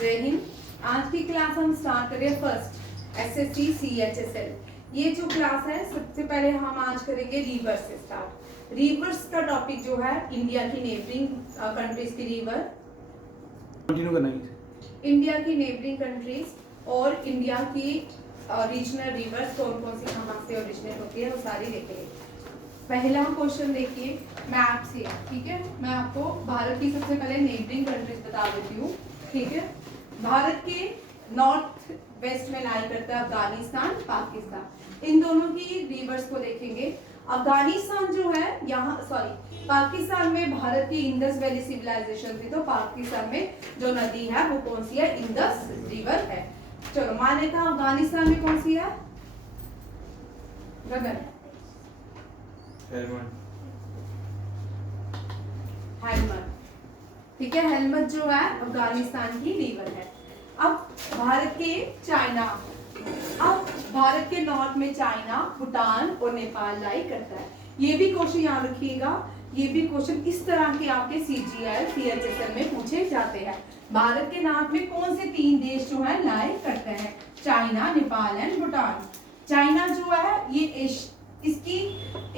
जय हिंद। आज की क्लास हम स्टार्ट करें फर्स्ट एसएससी सीएचएसएल। ये जो क्लास है सबसे पहले हम आज करेंगे रिवर्स से स्टार्ट। रिवर्स का टॉपिक जो है इंडिया की नेबरिंग कंट्रीज की रिवर, कंटिन्यू करना है। इंडिया की नेबरिंग कंट्रीज और इंडिया की रीजनल रिवर्स कौन कौन सी कहाँ से ओरिजिनेट होती है वो सारी देखेंगे। पहला क्वेश्चन देखिए मैप से, ठीक है। मैं आपको भारत की सबसे पहले नेबरिंग कंट्रीज बता देती हूँ, ठीक है। भारत के नॉर्थ वेस्ट में लाई करता है अफगानिस्तान, पाकिस्तान। इन दोनों की रिवर्स को देखेंगे। अफगानिस्तान जो है यहाँ पाकिस्तान में भारत की इंडस वैली सिविलाइजेशन थी, तो पाकिस्तान में जो नदी है वो कौन सी है? इंडस रिवर है। चलो मान लेता हूं अफगानिस्तान में कौन सी है? गगन हेलमंद, ठीक है। हेलमंद जो है अफगानिस्तान की रिवर है। अब भारत के नॉर्थ में चाइना, भूटान और नेपाल लाई करता है। ये भी क्वेश्चन याद रखिएगा, ये भी क्वेश्चन इस तरह के आपके सीजीएल सीएचएसएल में पूछे जाते हैं। भारत के नॉर्थ में कौन से तीन देश जो है लाई करते हैं? China, Nepal and Bhutan. China जो है ये इसकी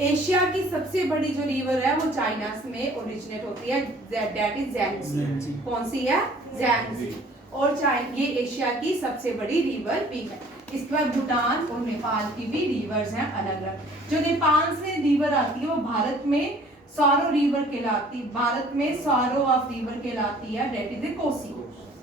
एशिया की सबसे बड़ी जो रिवर है वो चाइना में ओरिजिनेट होती है, दैट इज ज़्यांगजी। कौन सी है? ज़्यांगजी। और ये एशिया की सबसे बड़ी रिवर भी है। इसके बाद भूटान और नेपाल की भी रिवर्स हैं अलग अलग। जो नेपाल से रिवर आती है वो भारत में सारो रिवर कहलाती, भारत में सारो ऑफ रिवर कहलाती है, दैट इज कोसी।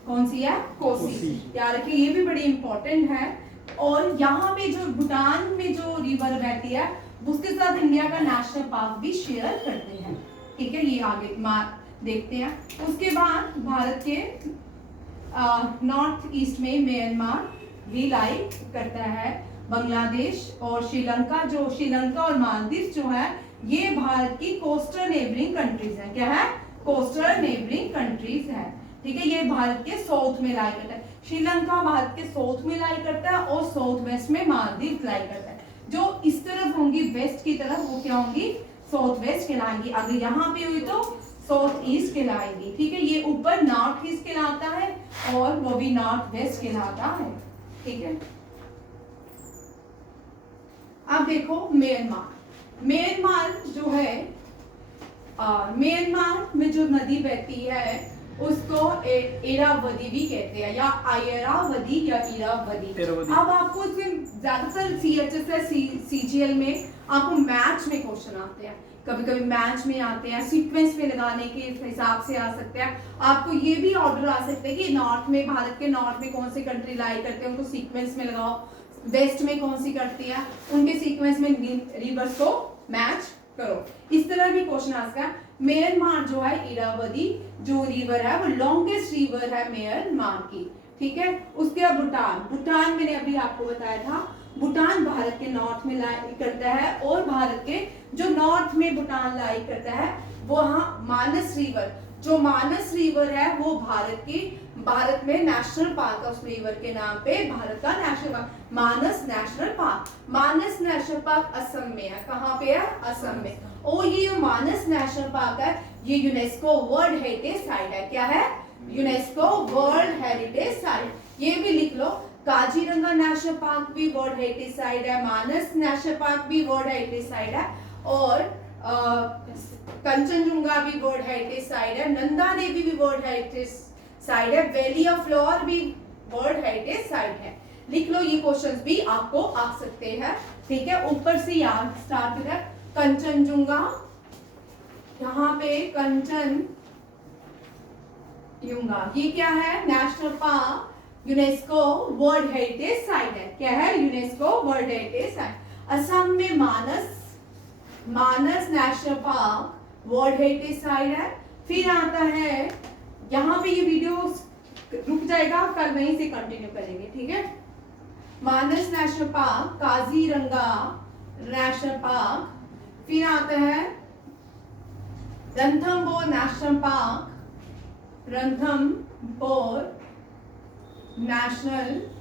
कौन सी है? कोसी। याद रखिए ये भी बड़ी इंपॉर्टेंट है। और यहाँ पे जो भूटान में जो रिवर बहती है उसके साथ इंडिया का नेशनल पार्क भी शेयर करते हैं, ठीक है। ये आगे देखते हैं। उसके बाद भारत के नॉर्थ ईस्ट में म्यांमार भी लाई करता है। बांग्लादेश और श्रीलंका और मालदीव जो है ये भारत की कोस्टल नेबरिंग कंट्रीज है। क्या है? कोस्टल नेबरिंग कंट्रीज है, ठीक है। ये भारत के साउथ में लाई करता है। श्रीलंका भारत के साउथ में लाई करता है और साउथ वेस्ट में मालदीव लाई करता है। जो इस तरफ होंगी वेस्ट की तरफ वो क्या होंगी? साउथ वेस्ट कहलाएंगी। अगर यहाँ पे हुई तो साउथ ईस्ट कहलाएंगी, ठीक है। ये ऊपर नॉर्थ ईस्ट कहलाता है और वो भी नॉर्थ वेस्ट कहलाता है, ठीक है। अब देखो म्यांमार जो है, म्यांमार में जो नदी बहती है उसको इरावदी भी कहते हैं, या आयरावदी या इरावदी। अब आपको इसमें ज्यादातर सीएचएसएल सीजीएल में आपको मैच में क्वेश्चन आते हैं, कभी कभी मैच में आते हैं, सीक्वेंस में लगाने के हिसाब से आ सकते हैं। आपको ये भी ऑर्डर आ सकते हैं कि नॉर्थ में, भारत के नॉर्थ में कौन सी कंट्री लाई करते हैं उनको सीक्वेंस में लगाओ, वेस्ट में कौन सी करती है उनके सीक्वेंस में रिवर्स को मैच करो। इस तरह भी क्वेश्चन आ सकता है। म्यांमार जो है इरावदी जो रिवर है वो लॉन्गेस्ट रिवर है म्यांमार की, ठीक है। उसके बाद भूटान मैंने अभी आपको बताया था, भूटान भारत के नॉर्थ में लाई करता है और भारत के जो नॉर्थ में भूटान लाई करता है वहाँ मानस रिवर है वो भारत में नेशनल पार्क है। उस रिवर के नाम पे भारत का नेशनल पार्क मानस नेशनल पार्क असम में है। कहाँ पे है? असम में। और ये जो मानस नेशनल पार्क है ये यूनेस्को वर्ल्ड हेरिटेज साइट है। क्या है? UNESCO world heritage site. ये भी लिख लो, काजीरंगा नेशनल पार्क भी वर्ल्ड हेरिटेज साइट है, मानस नेशनल पार्क भी वर्ल्ड हेरिटेज साइट है, और कंचनजुंगा भी वर्ल्ड हेरिटेज साइट है, नंदा देवी भी वर्ल्ड हेरिटेज साइट है, वैली ऑफ फ्लावर भी वर्ल्ड हेरिटेज साइट है। लिख लो, ये क्वेश्चंस भी आपको आ सकते हैं, ठीक है। ऊपर से याद स्टार्ट करें, कंचनजुंगा, यहाँ पे कंचनजुंगा ये क्या है? National park, UNESCO world heritage site है। क्या है? UNESCO world heritage site. Assam में Manas national park world heritage site है। फिर आता है, यहाँ पे ये वीडियो रुक जाएगा, कल वहीं से कंटिन्यू करेंगे, ठीक है। Manas national park, Kaziranga national park, फिर आता है Ranthambore national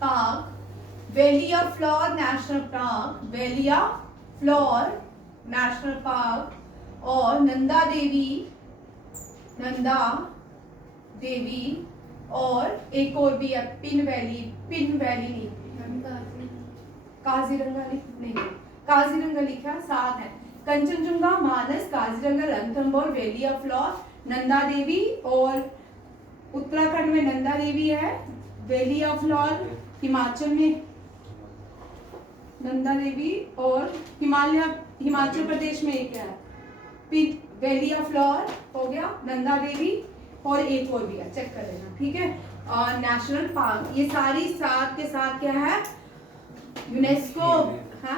park, valley of flower national park, और नंदा देवी और एक और भी है पिन वैली नहीं, काजीरंगा नहीं, काजीरंगा लिखा, 7 है Kanchenjunga, Manas, Kaziranga, Ranthambore, valley of flower, Nanda Devi, और उत्तराखंड में नंदा देवी है, वैली ऑफ फ्लावर हिमाचल में नंदा देवी, और हिमाचल प्रदेश में एक है वैली ऑफ फ्लावर हो गया, नंदा देवी, और एक और भी है, चेक कर लेना, ठीक है। और नेशनल पार्क, ये सारी साथ के साथ क्या है, यूनेस्को है,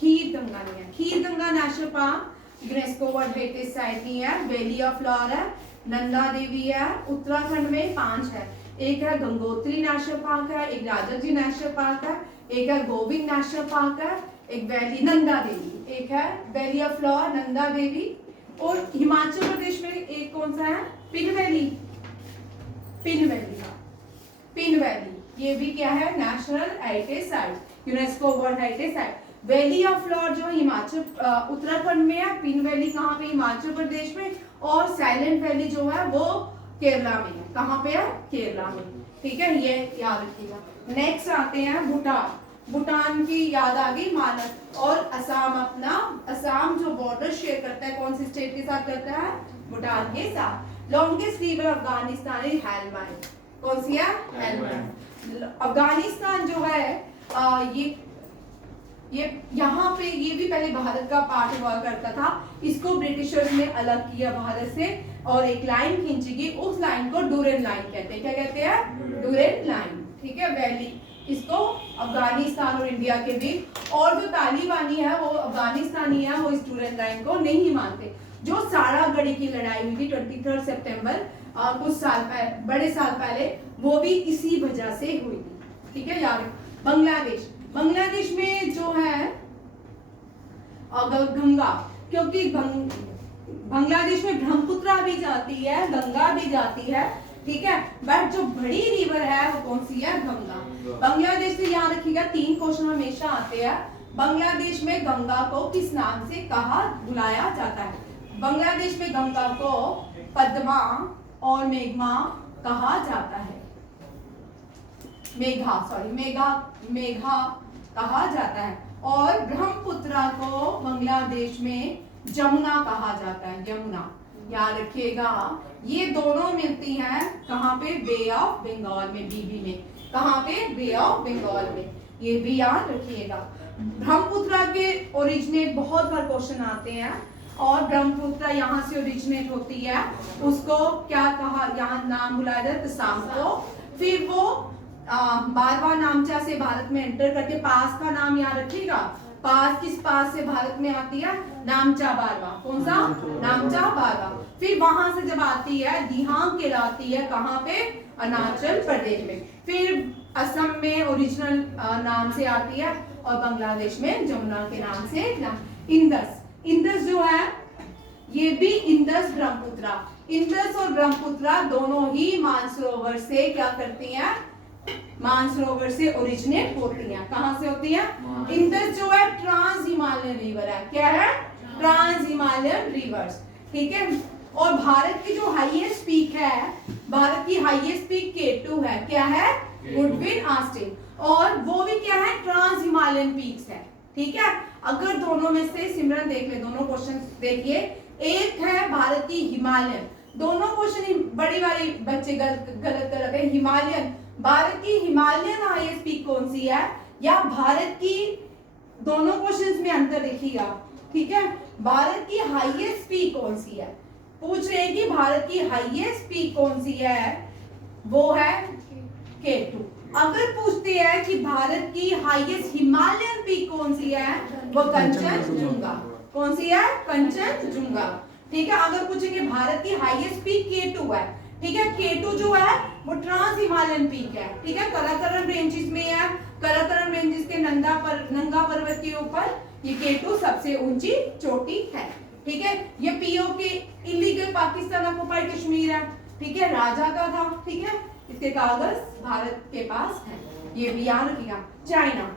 खीर-गंगा नहीं है, Kheerganga national park UNESCO world heritage site नहीं है, वैली ऑफ फ्लावर है, नंदा देवी है, उत्तराखंड में 5 है, एक है गंगोत्री नेशनल पार्क है, एक राजाजी नेशनल पार्क है, एक है गोविंद नेशनल पार्क है, एक वैली नंदा देवी, एक है valley of flower Nanda Devi, और हिमाचल प्रदेश में एक कौन सा है, पिन वैली का, पिन वैली, ये भी क्या है, national heritage site, UNESCO world heritage site. Valley of flower जो हिमाचल उत्तराखंड में है, पिन वैली कहाँ पे, हिमाचल प्रदेश में, और साइलेंट वैली जो है वो केरला में है, कहाँ पे है, केरला में, ठीक है, ये याद रखिएगा। नेक्स्ट आते हैं भूटान, भूटान की याद आ गई, मानस, और असम, अपना असम जो बॉर्डर शेयर करता है कौन सी स्टेट के साथ करता है, भूटान के साथ। लॉन्गेस्ट रिवर अफगानिस्तान है हेलमांड, कौन सी है, हेलमांड। अफगानिस्तान जो है ये यहाँ पे, ये भी पहले भारत का पार्ट हुआ करता था, इसको ब्रिटिशर्स ने अलग किया भारत से, और एक लाइन खींची गई, उस लाइन को डूरेन लाइन कहते हैं, क्या कहते हैं, डूरेन लाइन, ठीक है। वैली, इसको अफगानिस्तान और इंडिया के बीच, और जो तालिबानी है वो अफगानिस्तानी है, वो इस डूरेन लाइन को नहीं मानते। जो सारागढ़ी की लड़ाई हुई थी 23 सितंबर कुछ साल पहले, बड़े साल पहले, वो भी इसी वजह से हुई थी, ठीक है यार। बांग्लादेश में जो है गंगा, क्योंकि बांग्लादेश में ब्रह्मपुत्र भी जाती है, गंगा भी जाती है, ठीक है, बट जो बड़ी रिवर है वो कौन सी है, गंगा। बांग्लादेश से याद रखिएगा, 3 क्वेश्चन हमेशा आते हैं। बांग्लादेश में गंगा को किस नाम से कहा बुलाया जाता है, बांग्लादेश में गंगा को पद्मा और मेघमा कहा जाता है, मेघा कहा जाता है, और ब्रह्मपुत्र को बांग्लादेश में जमुना कहा जाता है, यमुना, याद रखिएगा। ये दोनों मिलती हैं कहाँ पे, बे ऑफ बंगाल में, बीबी में, कहाँ पे, बे ऑफ बंगाल में, ये भी याद रखिएगा। ब्रह्मपुत्र के ओरिजिनेट बहुत बार क्वेश्चन आते हैं, और ब्रह्मपुत्र यहाँ से ओरिजिनेट होती है, उसको क्या कहा, यहाँ नाम बुलाया जाता है तसाम को, फिर वो बारवा नामचा से भारत में एंटर करके, पास का नाम याद रखिएगा, पास किस पास से भारत में आती है, नामचा बारवा, कौन सा, नामचा बारवा, फिर वहां से जब आती है दिहांग कहलाती है, कहाँ पे, अरुणाचल प्रदेश में, फिर असम में ओरिजिनल नाम से आती है, और बांग्लादेश में जमुना के नाम से। इंदस जो है, ये भी इंदस ब्रह्मपुत्र, इंदस और ब्रह्मपुत्र दोनों ही मानसरोवर से क्या करती हैं, मानसरोवर से ओरिजिनेट होती हैं, कहां से होती हैं, इंदस जो है ट्रांस हिमालयन रिवर है, क्या है, ट्रांस हिमालयन रिवर्स, ठीक है। और भारत की जो हाईएस्ट पीक है, भारत की हाईएस्ट पीक K2 है, क्या है, गुडविन ऑस्टिन, और वो भी क्या है, ट्रांस हिमालयन पीक्स है, ठीक है। अगर दोनों में से, सिमरन देख ले, दोनों क्वेश्चन देखिए, एक है भारत की हिमालयन, दोनों क्वेश्चन बड़ी वाली बच्चे गलत कर रहे हैं, हिमालयन, भारत की हिमालयन हाईएस्ट पीक कौन सी है, या भारत की, दोनों क्वेश्चंस में अंतर देखिएगा, ठीक है। भारत की हाईएस्ट पीक कौन सी है, पूछ रहे हैं कि भारत की हाईएस्ट पीक कौन सी है, वो है K2। अगर पूछते हैं कि भारत की हाईएस्ट हिमालयन पीक कौन सी है, वो कंचनजुंगा, कौन सी है, कंचनजुंगा, ठीक है। अगर पूछेंगे भारत की हाईएस्ट पीक K2 है, ठीक है, K2 जो है वो ट्रांस हिमालयन पीक है, ठीक है, कराकरम रेंजेस में है, कराकरम रेंजेस के नंगा पर्वत के ऊपर ये K2 सबसे ऊंची चोटी है, ठीक है। ये POK illegal Pakistan occupied Kashmir है, ठीक है, राजा का था, ठीक है, इसके कागज भारत के पास है, ये भी याद रखिएगा। चाइना,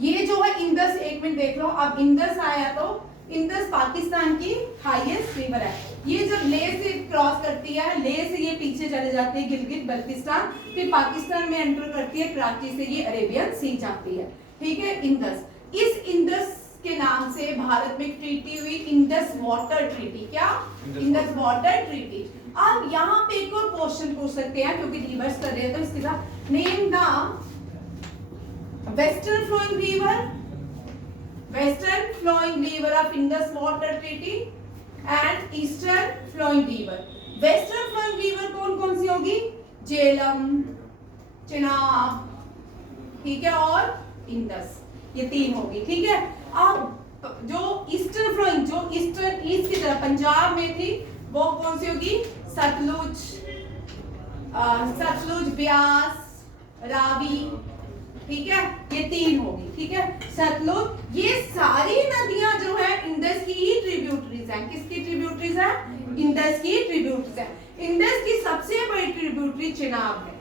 ये जो है इंदस, एक मिनट देख लो, अब इंदस आया तो इंदस पाकिस्तान की हाईएस्ट रिवर है, ये जब लेह से क्रॉस करती है, लेह से ये पीछे चले जाते हैं गिलगित बल्तिस्तान, फिर पाकिस्तान में एंटर करती है, कराची से ये अरेबियन सी जाती है, ठीक है। इंडस, इस इंडस के नाम से भारत में ट्रीटी हुई, इंडस वाटर ट्रीटी। क्या? Indus water treaty. अब यहाँ पे एक और क्वेश्चन पूछ सकते हैं क्योंकि रिवर्स कर रहे हैं, तो इसके साथ name the western flowing river, western flowing river of Indus water treaty and eastern flowing river. Western flowing river कौन कौन सी होगी? झेलम, चिनाब, ठीक है, और इंडस, ये 3 होगी, ठीक है। अब जो ईस्टर्न फ्लोइंग, जो ईस्टर्न ईस्ट की तरफ पंजाब में थी, वो कौन सी होगी? सतलुज, सतलुज, ब्यास, रावी, ठीक है, ये 3 होगी, ठीक है। सतलुज, ये सारी नदियां जो है इंडस की ही ट्रिब्यूटरीज हैं। किसकी ट्रिब्यूटरीज हैं? इंडस की ट्रिब्यूटरीज हैं। इंडस की सबसे बड़ी ट्रिब्यूटरी चिनाब है।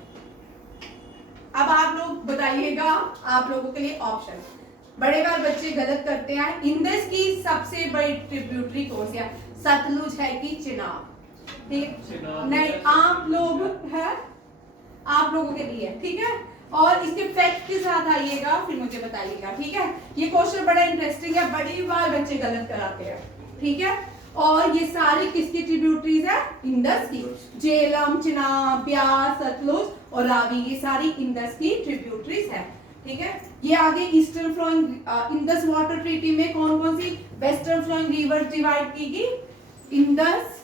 अब आप लोग बताइएगा, आप लोगों के लिए ऑप्शन, बड़े बार बच्चे गलत करते हैं। इंडस की सबसे बड़ी ट्रिब्यूटरी कौन सी है? सतलुज है कि चिनाब? ठीक नहीं, आप लोग है, आप लोगों के लिए, ठीक है। और इसके फैक्ट के साथ आइएगा, फिर मुझे बताइएगा, ठीक है। ये क्वेश्चन बड़ा इंटरेस्टिंग है, बड़ी बार बच्चे गलत कराते हैं, ठीक है। और ये सारी किसकी ट्रिब्यूटरीज है? इंडस की। झेलम, चिनाब, ब्यास, सतलुज और रावी, ये सारी इंडस की ट्रिब्यूटरीज है, ठीक है। ये आगे eastern flowing, Indus water treaty में कौन कौन सी वेस्टर्न फ्लोइंग रिवर डिवाइड की गई? इंडस,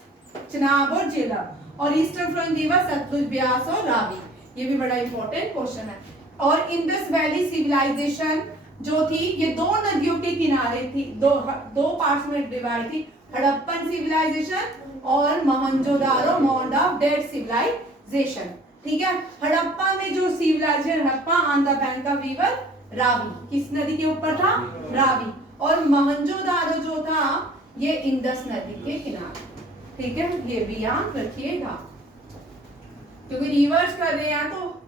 चिनाब और झेलम, और eastern flowing river Sutlej, Beas और रावी। ये भी बड़ा इंपॉर्टेंट क्वेश्चन है। और इंडस वैली सिविलाइजेशन जो थी, ये 2 नदियों के किनारे थी, दो पार्ट्स में डिवाइड थी, हड़प्पन सिविलाइजेशन और Mohenjodaro, mount of dead civilization, ठीक है। हड़प्पा में जो civilization, Harappa on the bank of river Ravi, किस नदी के ऊपर था? रावी। और मोहनजोदारो जो था, ये इंडस नदी के किनारे, ठीक है। ये भी याद रखिएगा क्योंकि रिवर्स कर रहे हैं, तो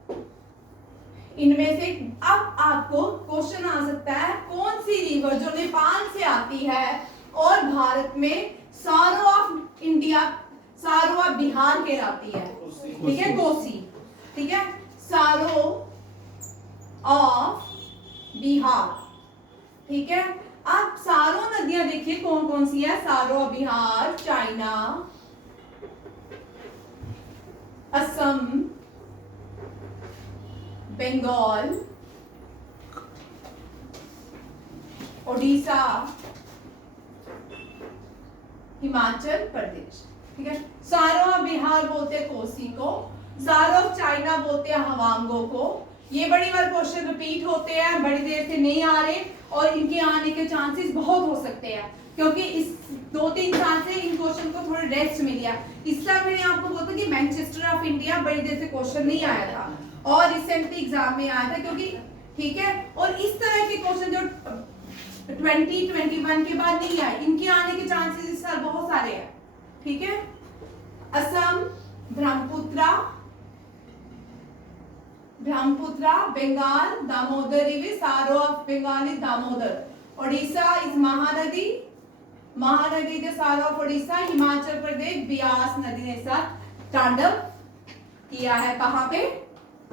इनमें से अब आपको क्वेश्चन आ सकता है, कौन सी रिवर जो नेपाल से आती है और भारत में सारो ऑफ इंडिया, सारो ऑफ बिहार कहलाती है, ठीक है, कोसी, ठीक है, सारो ऑफ बिहार, ठीक है। अब सारो नदियां देखिए कौन कौन सी है? सारो ऑफ बिहार, चाइना, असम, बंगाल, ओडिशा, हिमाचल प्रदेश, ठीक है। सारो ऑफ बिहार बोलते हैं कोसी को, सारो ऑफ चाइना बोलते हैं हवांगो को। ये बड़ी बार क्वेश्चन रिपीट होते हैं, बड़ी देर से नहीं आ रहे और इनके आने के चांसेस बहुत हो सकते हैं क्योंकि इस 2-3 साल से इन क्वेश्चन को थोड़ा रेस्ट मिल गया। इस साल मैंने आपको बोला कि मैनचेस्टर ऑफ इंडिया बड़ी देर से क्वेश्चन नहीं आया था और रिसेंटली एग्जाम में आया था, क्योंकि ठीक है। और इस तरह के क्वेश्चन जो 2021 के बाद नहीं आए, इनके आने के चांसेस इस साल बहुत सारे हैं, ठीक है। Assam, Brahmaputra, Bengal, Damodar river, sorrow of Bengal is Damodar, Odisha is Mahanadi, Mahanadi के सारो ऑफ ओडिशा, हिमाचल प्रदेश ब्यास नदी ने साथ तांडव किया है, कहां पे?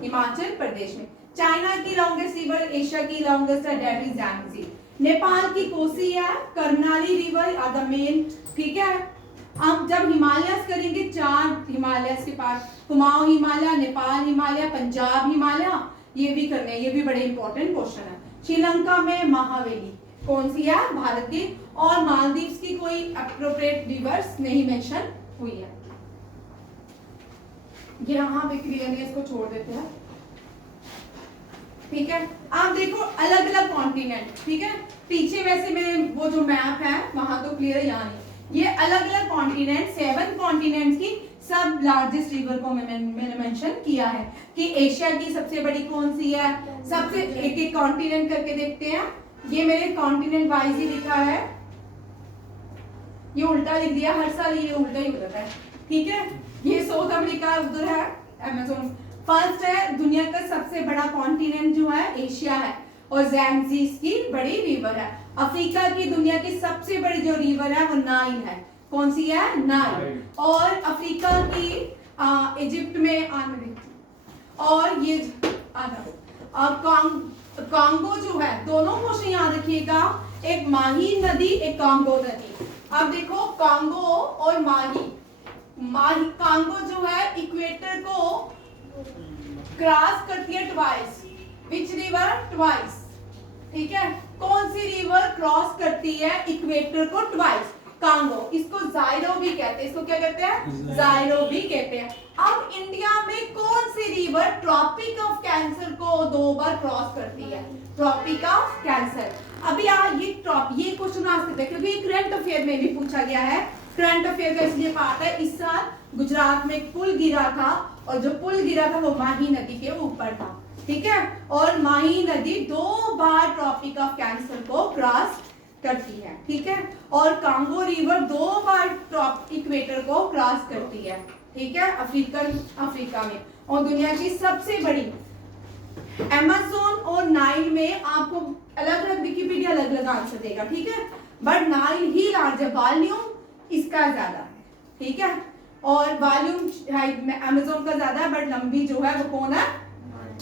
हिमाचल प्रदेश में। चाइना की लॉन्गेस्ट रिवर, एशिया की लॉन्गेस्ट है, दैट इज यांगजी। नेपाल की कोसी है, Karnali river are the main, ठीक है। अब जब हिमालयस करेंगे, 4 हिमालयस के पास, कुमाऊं हिमालय, नेपाल हिमालय, पंजाब हिमालय, ये भी करने, ये भी बड़े इंपॉर्टेंट क्वेश्चन है। श्रीलंका में महावेली कौन सी है? भारत की। और मालदीव्स की कोई अप्रोप्रिएट रिवर्स नहीं मेंशन हुई है। यहाँ पे क्लियरली इसको छोड़ देते हैं, ठीक है। आप देखो अलग अलग कॉन्टिनेंट, ठीक है। पीछे वैसे में वो जो मैप है वहां तो क्लियर, यहाँ नहीं। ये अलग अलग कॉन्टिनेंट, 7 कॉन्टिनेंट्स की सब लार्जेस्ट रिवर को मैंने मेंशन किया है कि एशिया की सबसे बड़ी कौन सी है। सबसे एक एक कॉन्टिनेंट करके देखते हैं। ये मेरे कॉन्टिनेंट वाइज ही लिखा है, ये उल्टा लिख दिया, हर साल ये उल्टा ही होता है, ठीक है। ये साउथ अमेरिका उधर है, अमेज़न। फर्स्ट है दुनिया का सबसे बड़ा कॉन्टिनेंट जो है एशिया है और ज़ैंगज़ी की बड़ी रिवर है। अफ्रीका की दुनिया की सबसे बड़ी जो रिवर है वो नाइल है, कौन सी है? नाइल। और अफ्रीका की इजिप्ट में और ये कांगो जो है, दोनों क्वेश्चन याद रखिएगा, एक माही नदी, एक कांगो नदी। अब देखो कांगो और माही कांगो जो है इक्वेटर को क्रॉस करती है ट्वाइस। Which river? ट्वाइस। ठीक है, कौन सी रिवर क्रॉस करती है इक्वेटर को ट्वाइस? कांगो। इसको जायरो भी कहते हैं। इसको क्या कहते हैं? जायरो भी कहते हैं। अब इंडिया में कौन सी रिवर ट्रॉपिक ऑफ कैंसर को 2 बार क्रॉस करती है? Tropic of cancer. अभी ये क्वेश्चन आ सकते हैं क्योंकि करंट अफेयर में भी पूछा गया है। करंट अफेयर का इसलिए पार्ट है, इस साल गुजरात में एक पुल गिरा था और जो पुल गिरा था वो माही नदी के ऊपर था। ठीक है, और माही नदी 2 बार ट्रॉपिक ऑफ कैंसर को क्रॉस करती है। ठीक है, और कांगो रिवर 2 बार इक्वेटर को क्रॉस करती है। ठीक है, अफ्रीका में। और दुनिया की सबसे बड़ी अमेज़न और नाइल में आपको अलग अलग विकिपीडिया अलग अलग आंसर देगा। ठीक है, but Nile he larger, volume इसका ज्यादा है। ठीक है, और वॉल्यूम अमेज़न का ज्यादा है, बट लंबी जो है वो कौन है?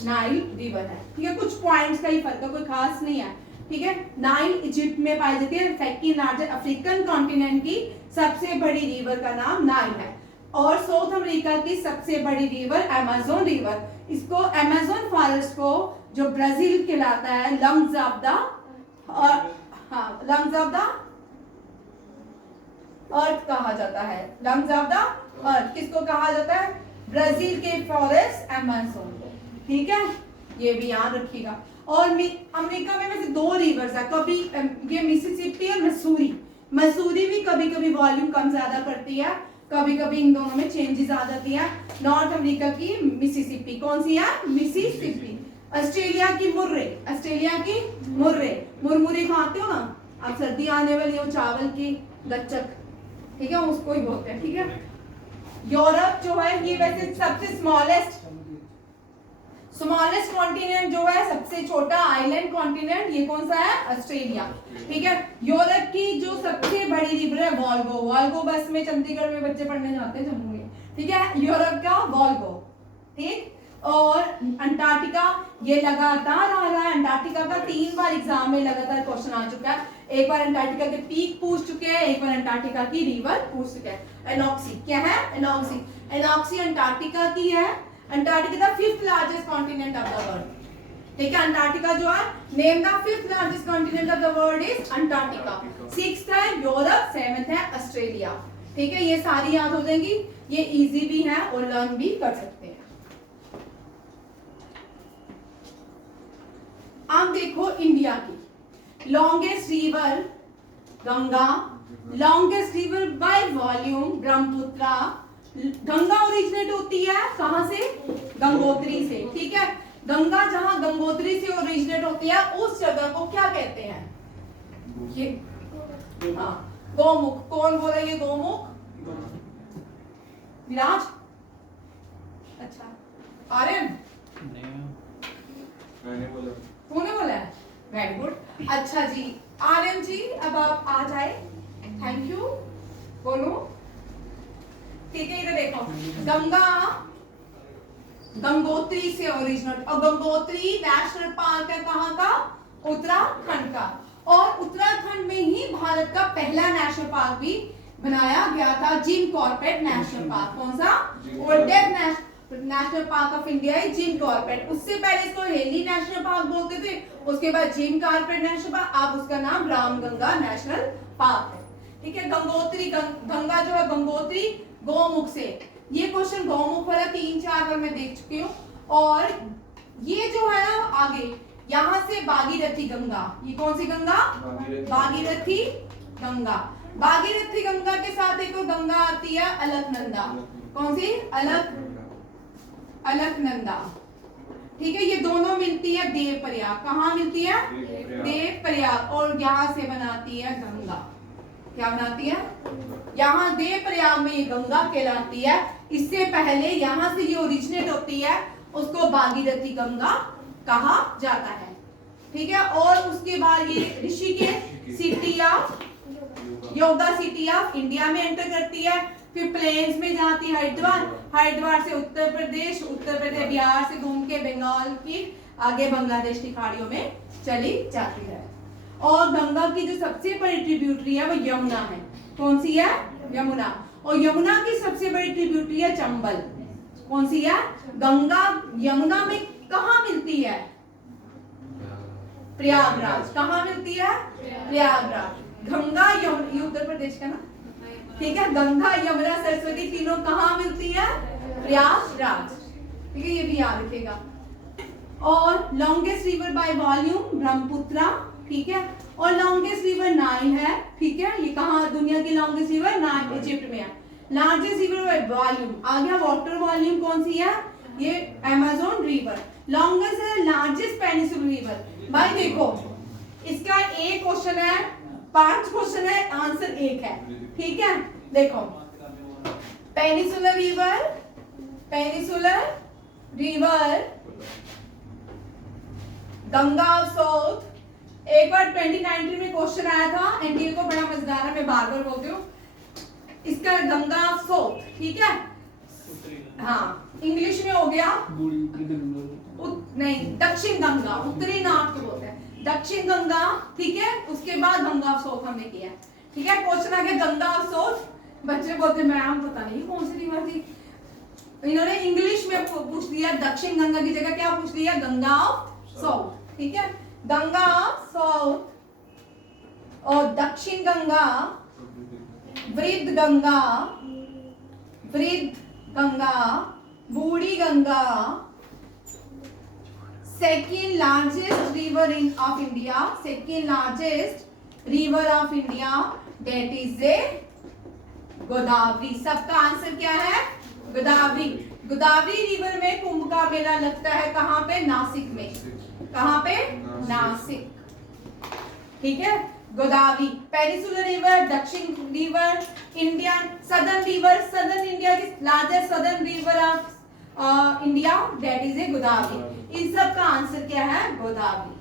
नाइल रिवर है। ठीक है, कुछ पॉइंट्स का ही फर्क है, कोई खास नहीं है। ठीक है, नाइल इजिप्ट में पाई जाती है। सेकंड लार्जेस्ट अफ्रीकन कॉन्टिनेंट की सबसे बड़ी रिवर का नाम नाइल है। और साउथ अमेरिका की सबसे बड़ी रिवर अमेज़न रिवर। इसको अमेज़न फॉरेस्ट को जो ब्राजील कहलाता है लंग्स ऑफ द अर्थ कहा जाता है। लंग्स ऑफ द अर्थ किसको कहा जाता है? ब्राजील के फॉरेस्ट अमेज़न को। ठीक है, ये भी याद रखिएगा। और अमेरिका में वैसे 2 रिवर्स है, कभी ये मिसिसिपी और मसूरी भी कभी कभी वॉल्यूम कम ज्यादा करती है, कभी कभी इन दोनों में चेंजेस आ जाती है। नॉर्थ अमेरिका की मिसिसिपी, कौन सी है? मिसिसिपी। ऑस्ट्रेलिया की मुर्रे, मुरमुरे खाते हो ना अब, सर्दी आने वाली हो, चावल की गच्चक, ठीक है, उसको ही बोलते हैं। ठीक है, यूरोप जो है ये वैसे सबसे स्मॉलेस्ट कॉन्टिनेंट जो है, सबसे छोटा आइलैंड कॉन्टिनेंट, ये कौन सा है? ऑस्ट्रेलिया। ठीक है, यूरोप की जो सबसे बड़ी रिवर है वोल्गो बस में चंडीगढ़ में बच्चे पढ़ने जाते हैं जम्मू में। ठीक है, यूरोप का वोल्गो। ठीक, और अंटार्कटिका ये लगातार आ रहा है। अंटार्कटिका का 3 बार एग्जाम में लगातार क्वेश्चन आ चुका है। एक बार अंटार्कटिका के पीक पूछ चुके हैं, एक बार अंटार्कटिका की रिवर पूछ चुके हैं। एनॉक्सी क्या है? एनॉक्सी अंटार्कटिका की है। Antarctica the 5th largest continent of the world. ठीक है, अंटार्कटिका जो है, name the 5th largest continent of the world is Antarctica. 6th है यूरोप, 7th है ऑस्ट्रेलिया। ठीक है, ये सारी याद हो जाएंगी। ये इजी भी है और लर्न भी कर सकते हैं। अब देखो इंडिया की longest river Ganga, longest river by volume Brahmaputra. Ganga originate होती है कहां से? गंगोत्री से। ठीक है, गंगा जहां गंगोत्री से ओरिजिनेट होती है उस जगह को क्या कहते हैं? ये गोमुख। कौन बोला ये गोमुख? विराज? अच्छा, आर्यन तूने बोला है? Very good. अच्छा जी, आर्यन जी अब आप आ जाए। Thank you. बोलो। ठीक है, इधर देखो, गंगोत्री से ओरिजिनेट, और गंगोत्री नेशनल पार्क है कहाँ का? उत्तराखंड का। और उत्तराखंड में ही भारत का पहला नेशनल पार्क भी बनाया गया था, जिम कॉर्बेट नेशनल पार्क। कौन सा? Oldest national park of India है जिम कॉर्बेट। उससे पहले इसको हेली नेशनल पार्क बोलते थे, उसके बाद जिम कॉर्बेट नेशनल पार्क, अब उसका नाम रामगंगा नेशनल पार्क है। ठीक है, गंगोत्री गंगा जो है गंगोत्री गोमुख से। ये क्वेश्चन गोमुख वाला 3-4 बार मैं देख चुकी हूँ। और ये जो है ना आगे, यहाँ से भागीरथी गंगा, ये कौन सी गंगा? भागीरथी गंगा। भागीरथी गंगा के साथ एक और गंगा आती है अलकनंदा। कौन सी? अलकनंदा। ठीक है, ये दोनों मिलती है देवप्रयाग। कहाँ मिलती है? देवप्रयाग। और यहाँ से बनाती है गंगा। क्या बनाती है? यहाँ देवप्रयाग में ये गंगा कहलाती है। इससे पहले यहाँ से ये ओरिजिनेट होती है, उसको भागीरथी गंगा कहा जाता है। ठीक है, और उसके बाद ये Rishikesh city of yoga city of India में एंटर करती है। फिर प्लेन्स में जाती है हरिद्वार, हरिद्वार से उत्तर प्रदेश, उत्तर प्रदेश बिहार से घूम के बंगाल की आगे बांग्लादेश की खाड़ियों में चली जाती है। और गंगा की जो सबसे बड़ी ट्रिब्यूटरी है वो यमुना है। कौन सी है? यमुना। और यमुना की सबसे बड़ी ट्रिब्यूटरी है चंबल। कौन सी है? गंगा यमुना में कहाँ मिलती है? प्रयागराज। कहाँ मिलती है? प्रयागराज। गंगा यमुना, ये उत्तर प्रदेश का ना, ठीक है। गंगा यमुना सरस्वती तीनों कहाँ मिलती है? प्रयागराज। ठीक है, ये भी याद रखिएगा। और longest river by volume Brahmaputra, ठीक है। और लॉन्गेस्ट रिवर नाइल है, ठीक है। ये कहाँ दुनिया की लॉन्गेस्ट रिवर? नाइल, इजिप्ट में है। लार्जेस्ट रिवर बाय वॉल्यूम आ गया, वाटर वॉल्यूम कौन सी है? ये अमेज़न रिवर। लॉन्गेस्ट है लार्जेस्ट पेनिसुलर रिवर। भाई देखो, इसका एक क्वेश्चन है, 5 क्वेश्चन है, आंसर एक है, ठीक है। देखो, peninsular river, peninsular river Ganga of south. एक बार 2019 में क्वेश्चन आया था, एनडीए को, बड़ा मजेदार है, मैं बार बार बोलती हूँ। इसका गंगा ऑफ साउथ, ठीक है। हाँ, इंग्लिश में हो गया नहीं, दक्षिण गंगा, उत्तरी नॉर्थ को बोलते हैं दक्षिण गंगा, ठीक है। उसके बाद गंगा ऑफ साउथ हमने किया, ठीक है। क्वेश्चन आ गया गंगा ऑफ साउथ। बच्चे बोलते मैम पता नहीं कौन सी रिवर थी, इन्होंने इंग्लिश में पूछ दिया, दक्षिण गंगा की जगह क्या पूछ लिया? गंगा ऑफ साउथ, ठीक है। गंगा ऑफ साउथ और दक्षिण गंगा, वृद्ध गंगा, वृद्ध गंगा, बूढ़ी Ganga, second largest river in of India, second largest river of India, that is a Godavari. सबका आंसर क्या है? गोदावरी। गोदावरी रिवर में कुंभ का मेला लगता है, कहाँ पे? नासिक में। कहाँ पे? नासिक, ठीक है। गोदावरी। पेनिसुलर रिवर, दक्षिण river, Indian southern river, southern India की largest southern river of India, that is a Godavari. इन सब का आंसर क्या है? गोदावरी,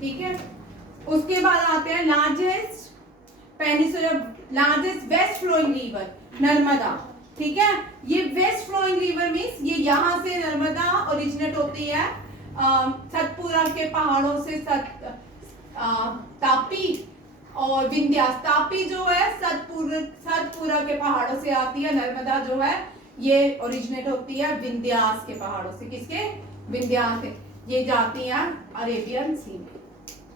ठीक है। उसके बाद आते हैं largest peninsular, largest west flowing river, Narmada, ठीक है। ये वेस्ट फ्लोइंग रिवर मींस ये यहाँ से नर्मदा ओरिजिनेट होती है, सतपुरा के पहाड़ों से, तापी और विंध्यास। तापी जो है सतपुरा के पहाड़ों से आती है, नर्मदा जो है ये ओरिजिनेट होती है विंध्यास के पहाड़ों से। किसके? विंध्यास से। ये जाती है अरेबियन सी में,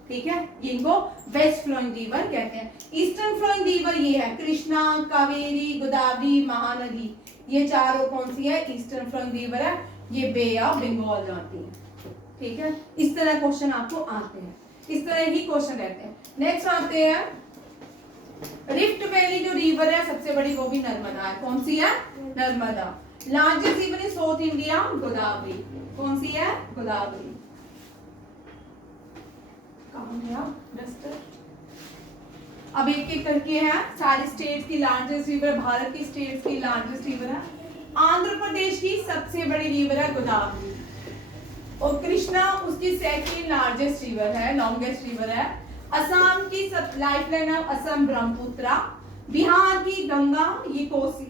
ठीक है। इनको वेस्ट फ्लोइंग रिवर कहते हैं। ईस्टर्न फ्लोइंग रिवर ये है कृष्णा, कावेरी, गोदावरी, महानदी। ये चारों कौन सी है? ईस्टर्न फ्लोइंग रिवर है, ये बे ऑफ बंगाल जाती है, ठीक है। इस तरह क्वेश्चन आपको आते हैं, इस तरह ही क्वेश्चन रहते हैं। नेक्स्ट आते हैं रिफ्ट वैली जो रिवर है सबसे बड़ी, वो भी नर्मदा है। कौन सी है? Narmada. Largest river in south India, Godavari. कौन सी है? गोदावरी। कहाँ गया डस्टर? अब एक एक करके है, सारे स्टेट्स की लार्जेस्ट रिवर, भारत की स्टेट्स की लार्जेस्ट रिवर है। आंध्र प्रदेश की सबसे बड़ी रिवर है गोदावरी, और कृष्णा उसकी सेकंड लार्जेस्ट रिवर है, लॉन्गेस्ट रिवर है। असम की सब लाइफलाइन है, असम ब्रह्मपुत्र। बिहार की गंगा, ये कौन सी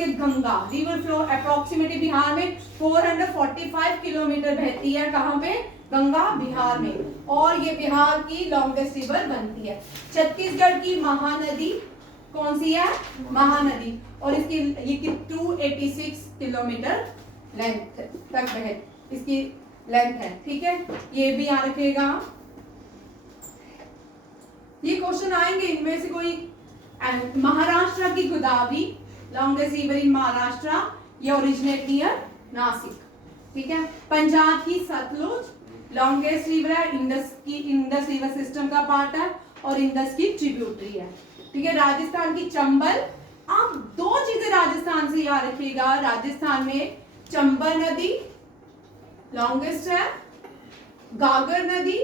है? Ganga. River flow approximately Bihar में 445 किलोमीटर बहती है। कहाँ पे? गंगा, बिहार में। और ये बिहार की लॉन्गेस्ट रिवर बनती है। छत्तीसगढ़ की महानदी कौन सी है? महानदी, और इसकी ये 286 किलोमीटर लेंथ तक बह, इसकी लेंथ है, ठीक है। ये भी याद रखिएगा। ये क्वेश्चन आएंगे, इनमें से कोई। महाराष्ट्र की Godavari, longest river in Maharashtra, ये ओरिजिनेट नियर नासिक, ठीक है। पंजाब की सतलुज, लॉन्गेस्ट रिवर है, इंडस रिवर सिस्टम का पार्ट है, और इंडस की ट्रिब्यूटरी है, ठीक है। राजस्थान की चंबल। आप 2 चीजें राजस्थान से याद रखिएगा। राजस्थान में चंबल नदी लॉन्गेस्ट है, गागर नदी,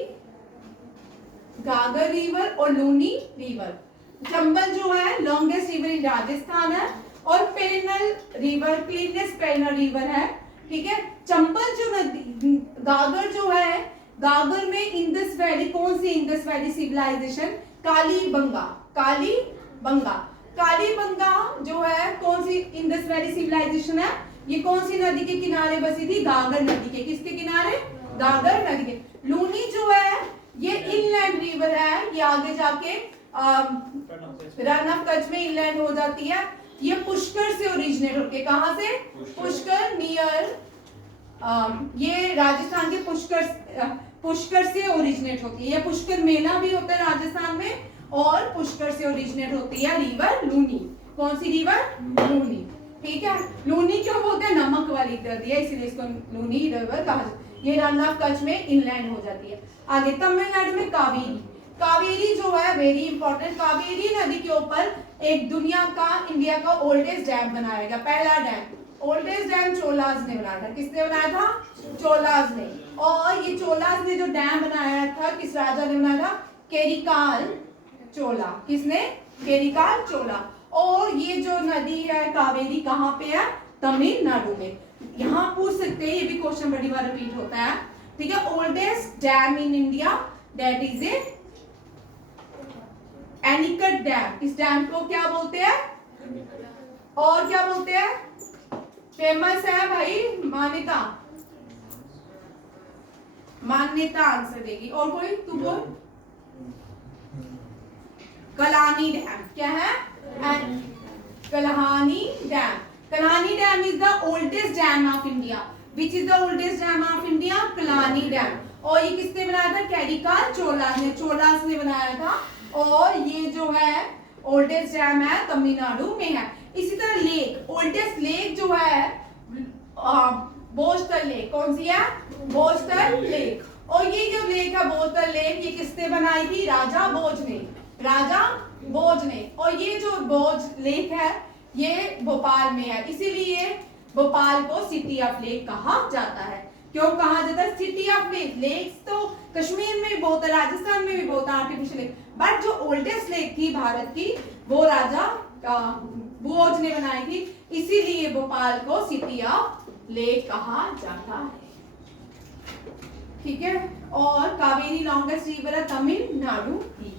गागर रिवर और लूनी रिवर। चंबल जो है लॉन्गेस्ट रिवर इन राजस्थान है, और perennial river, cleanest perennial river है, ठीक है। चंबल जो नदी, गागर जो है, गागर में इंडस वैली, कौन सी Indus valley civilization? Kalibanga, Kalibanga बंगा। कालीबंगा जो है कौन सी इंडस वैली सिविलाइजेशन है, ये कौन सी नदी के किनारे बसी थी, गागर नदी के, किसके किनारे, गागर नदी के। लूनी जो है ये इनलैंड रिवर है, ये आगे जाके रन ऑफ कच्छ में इनलैंड हो जाती है। ये पुष्कर से ओरिजिनेट होती है, कहां से, पुष्कर नियर, ये राजस्थान के पुष्कर से ओरिजिनेट होती है। ये पुष्कर मेला भी होता है राजस्थान में, और पुष्कर से ओरिजिनेट होती है रिवर लूनी। कौन सी रिवर, लूनी, ठीक है। लूनी क्यों बोलते हैं, नमक वाली नदी है इसलिए इसको लूनी रिवर कहा जाता है। ये रन ऑफ कच्छ में इनलैंड हो जाती है। आगे तमिलनाडु में कावेरी, कावेरी जो है वेरी इंपॉर्टेंट, कावेरी नदी के ऊपर एक दुनिया का, इंडिया का ओल्डेस्ट डैम बनाया गया, पहला डैम। ओल्डेस्ट डैम चोलाज ने बनाया था, किसने बनाया था, चोलाज ने। और ये चोलाज ने जो डैम बनाया था, किस राजा ने बनाया था, केरिकाल चोला, किसने, केरिकाल चोला। और ये जो नदी है कावेरी कहाँ पे है, तमिलनाडु में। यहाँ पूछ सकते हैं, ये भी क्वेश्चन बड़ी बार रिपीट होता है, ठीक है। Oldest dam in India that is A anicut dam. इस डैम को क्या बोलते हैं, और क्या बोलते हैं, फेमस है भाई, मान्यता, मान्यता आंसर देगी। और कोई, तू बोल, कलानी डैम, क्या है, Kallanai dam. Kallanai dam is the oldest dam of India. Which is the oldest dam of India, Kallanai dam. और ये किसने बनाया था, कैरिकाल चोलास ने, चोलास ने बनाया था। और ये जो है ओल्डेस्ट डैम है, तमिलनाडु में है। इसी तरह लेक, ओल्डेस्ट लेक जो है बोस्टल लेक, कौन सी है, बोस्टल लेक। और ये जो लेक है बोस्टल लेक, ये किसने बनाई थी, राजा भोज ने, राजा भोज ने। और ये जो भोज लेक है ये भोपाल में है, इसीलिए भोपाल को सिटी ऑफ लेक कहा जाता है। क्यों कहा जाता है सिटी ऑफ लेक, लेक्स तो कश्मीर में भी बहुत है, राजस्थान में भी बहुत है आर्टिफिशियल लेक, बट जो ओल्डेस्ट लेक थी भारत की वो राजा भोज ने बनाई थी, इसीलिए भोपाल को सिटी ऑफ लेक कहा जाता है, ठीक है। और कावेरी लॉन्गेस्ट रिवर है तमिलनाडु की।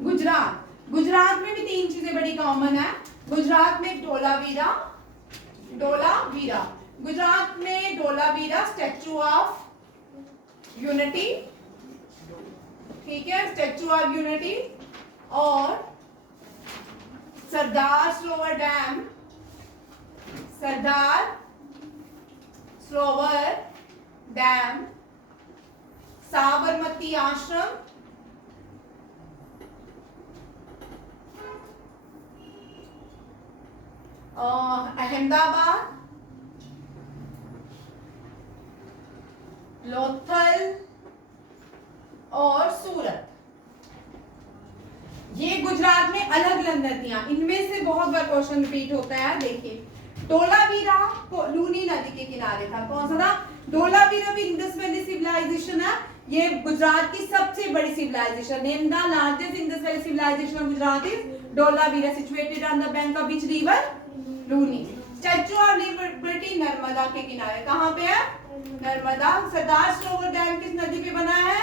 गुजरात, गुजरात में भी तीन चीजें बड़ी कॉमन है। गुजरात में डोलावीरा, डोलावीरा, गुजरात में डोलावीरा स्टैचू ऑफ यूनिटी, ठीक है, स्टैचू ऑफ यूनिटी। और सरदार सरोवर डैम, सरदार सरोवर डैम, साबरमती आश्रम, अहमदाबाद, लोथल और सूरत। ये गुजरात में अलग अलग नदियां, इनमें से बहुत बार क्वेश्चन रिपीट होता है। देखिए डोलावीरा लूनी नदी के किनारे था, कौन सा था, डोलावीरा भी इंडस वैली सिविलाइजेशन है। ये गुजरात की सबसे बड़ी civilization, name the largest Indus valley civilization of Gujarat is Dholavira, situated on the bank of which river, Luni. Statue of liberty Narmada के किनारे, कहां पे है, नर्मदा। सरदार सरोवर डैम किस नदी पे बना है,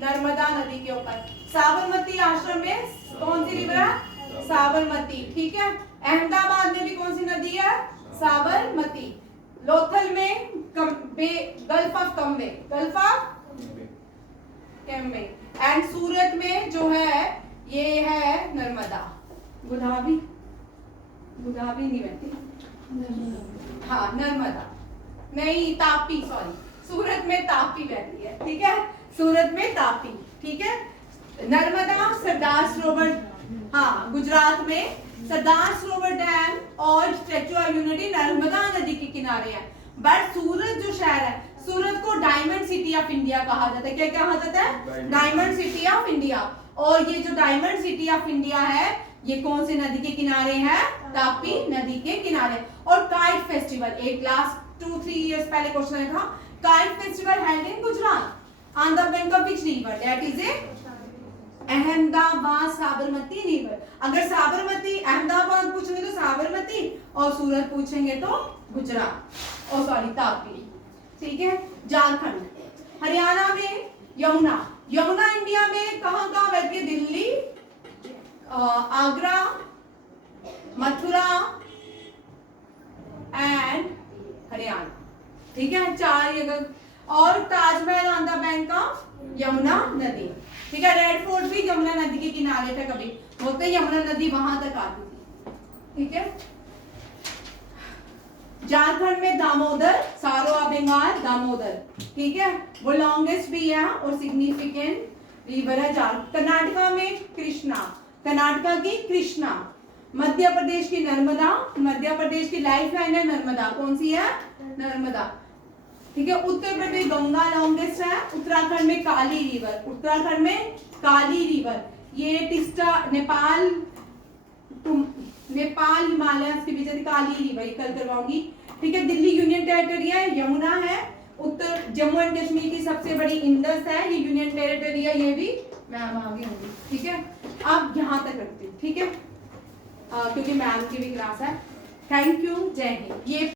नर्मदा नदी के ऊपर। साबरमती आश्रम में कौन सी रिवर है, साबरमती, ठीक है। अहमदाबाद में भी कौन सी नदी है, साबरमती। लोथल में gulf of Cambay, gulf of Cambay. And Surat में जो है ये है नर्मदा, गोदावरी, गोदावरी नहीं बहती, हाँ नर्मदा नहीं, तापी, सॉरी, सूरत में तापी बहती है, ठीक है, सूरत में तापी, ठीक है। नर्मदा, सरदार सरोवर, हाँ गुजरात में सरदार सरोवर डैम और स्टैचू ऑफ यूनिटी नर्मदा नदी के किनारे है। बट सूरत जो शहर है, सूरत को डायमंड सिटी ऑफ इंडिया कहा जाता है। क्या कहा जाता है, डायमंड सिटी ऑफ इंडिया। और ये जो डायमंड सिटी ऑफ इंडिया है ये कौन से नदी के किनारे है, तापी नदी के किनारे। और काइट फेस्टिवल, एक लास्ट 2-3 इयर्स पहले क्वेश्चन था, kite festival held in Gujarat on the bank of which river, that is A Ahmedabad Sabarmati river. अगर साबरमती अहमदाबाद पूछेंगे तो साबरमती, और सूरत पूछेंगे तो गुजरात, और सॉरी तापी, ठीक है। झारखंड, हरियाणा में यमुना, यमुना इंडिया में कहाँ कहाँ बहती है? दिल्ली, आगरा, मथुरा एंड हरियाणा। ठीक है, 4 जगह। और Taj Mahal on the bank of Yamuna नदी। ठीक है, रेड फोर्ट भी यमुना नदी के किनारे था, कभी बोलते यमुना नदी वहां तक आती थी। ठीक है, झारखंड में दामोदर, सारो ऑफ बंगाल दामोदर। ठीक है, वो लॉन्गेस्ट भी है और सिग्निफिकेंट रिवर है। कर्नाटका में कृष्णा, कर्नाटका की कृष्णा। मध्य प्रदेश की नर्मदा, मध्य प्रदेश की लाइफ लाइन है नर्मदा। कौन सी है? नर्मदा। ठीक है, उत्तर प्रदेश गंगा लॉन्गेस्ट है। उत्तराखंड में काली रिवर, उत्तराखंड में काली रिवर। ये टिस्टा नेपाल, नेपाल हिमालय के बीच काली रिवर, कल करवाऊंगी। ठीक है, दिल्ली यूनियन टेरिटरी है, यमुना है। उत्तर जम्मू एंड कश्मीर की सबसे बड़ी इंडस है, ये यूनियन टेरिटरी है, ये भी मैम आगे होंगी। ठीक है, अब यहाँ तक रखती हूँ। ठीक है, क्योंकि मैम की भी क्लास है। थैंक यू, जय हिंद। ये